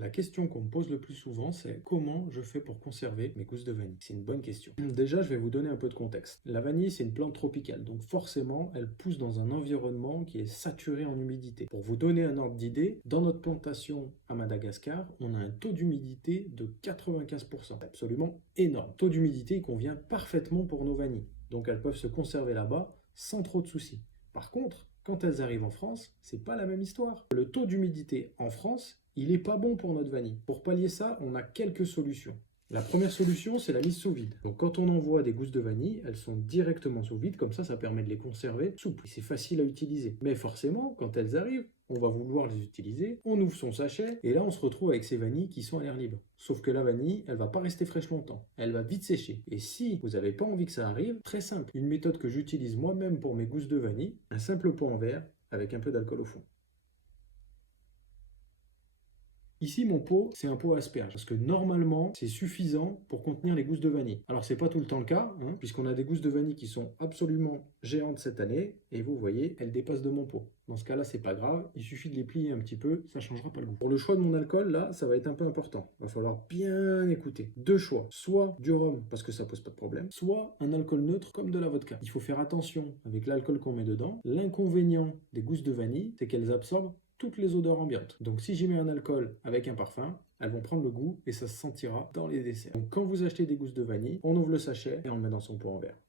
La question qu'on me pose le plus souvent, c'est comment je fais pour conserver mes gousses de vanille? C'est une bonne question. Déjà, je vais vous donner un peu de contexte. La vanille, c'est une plante tropicale, donc forcément, elle pousse dans un environnement qui est saturé en humidité. Pour vous donner un ordre d'idée, dans notre plantation à Madagascar, on a un taux d'humidité de 95%. C'est absolument énorme. Taux d'humidité qui convient parfaitement pour nos vanilles. Donc elles peuvent se conserver là-bas sans trop de soucis. Par contre, quand elles arrivent en France, c'est pas la même histoire. Le taux d'humidité en France, il n'est pas bon pour notre vanille. Pour pallier ça, on a quelques solutions. La première solution, c'est la mise sous vide. Donc quand on envoie des gousses de vanille, elles sont directement sous vide, comme ça permet de les conserver souples. C'est facile à utiliser. Mais forcément, quand elles arrivent, on va vouloir les utiliser, on ouvre son sachet, et là on se retrouve avec ces vanilles qui sont à l'air libre. Sauf que la vanille, elle va pas rester fraîche longtemps, elle va vite sécher. Et si vous n'avez pas envie que ça arrive, très simple, une méthode que j'utilise moi-même pour mes gousses de vanille, un simple pot en verre avec un peu d'alcool au fond. Ici, mon pot, c'est un pot à asperges, parce que normalement, c'est suffisant pour contenir les gousses de vanille. Alors, c'est pas tout le temps le cas, puisqu'on a des gousses de vanille qui sont absolument géantes cette année, et vous voyez, elles dépassent de mon pot. Dans ce cas-là, c'est pas grave, il suffit de les plier un petit peu, ça changera pas le goût. Pour le choix de mon alcool, là, ça va être un peu important. Il va falloir bien écouter. Deux choix, soit du rhum, parce que ça pose pas de problème, soit un alcool neutre comme de la vodka. Il faut faire attention avec l'alcool qu'on met dedans. L'inconvénient des gousses de vanille, c'est qu'elles absorbent toutes les odeurs ambiantes. Donc si j'y mets un alcool avec un parfum, elles vont prendre le goût et ça se sentira dans les desserts. Donc quand vous achetez des gousses de vanille, on ouvre le sachet et on le met dans son pot en verre.